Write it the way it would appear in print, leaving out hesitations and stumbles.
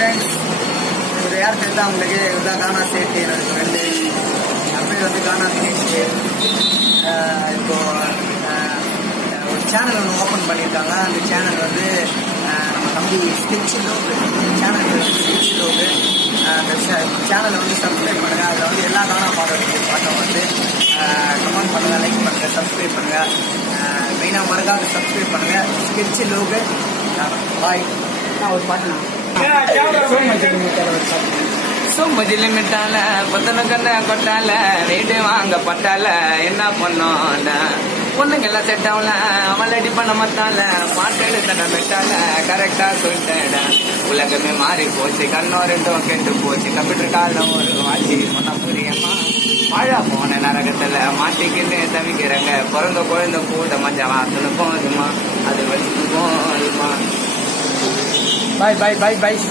Friends, இவர் யார் தெரிஞ்சா அவங்களுக்கு இதுதான் கானா சேஃப்டி என்னோட ஃப்ரெண்டு. அப்படியே வந்து கானா தினேஷ் இப்போ ஒரு சேனல் ஒன்று ஓப்பன் பண்ணியிருக்காங்க. அந்த சேனல் வந்து நம்ம தம்பி sketch Logu, channel sketch Logu. அந்த சேனலை வந்து சப்ஸ்கிரைப் பண்ணுங்கள். அதில் வந்து எல்லா கானா பாட்டை வந்து கமெண்ட் பண்ணுங்கள், லைக் பண்ணுங்கள், சப்ஸ்கிரைப் பண்ணுங்கள். மெயினாக மறக்காத சப்ஸ்கிரைப் பண்ணுங்கள். ஸ்கெட்ச் லோகு. பாய். நான் ஒரு பாட்டு மஜில மிட்டால பத்தன கண்ண கொட்டால வீடு வாங்க பட்டால என்ன பண்ணோம் பொண்ணுங்கெல்லாம் செட் ஆகல அவள் அடி பண்ண மத்தால பாட்டு எடுத்தன மெட்டால கரெக்டா சொல்லிட்டேன். உலகமே மாறி போச்சு, கண்ணோ ரெண்டும் கெட்டு போச்சு. கம்ப்யூட்டர் காலம் ஒரு வாட்சி சொன்ன புரியம்மா. மழை போன நரகத்துல மாட்டிக்கின்னு தவிக்கிறங்க. பிறந்த குழந்தை கூட மஞ்சள் வாசனை போதுமா, அது வச்சுக்கு போதுமா. பாய் பாய் பாய் பாய்.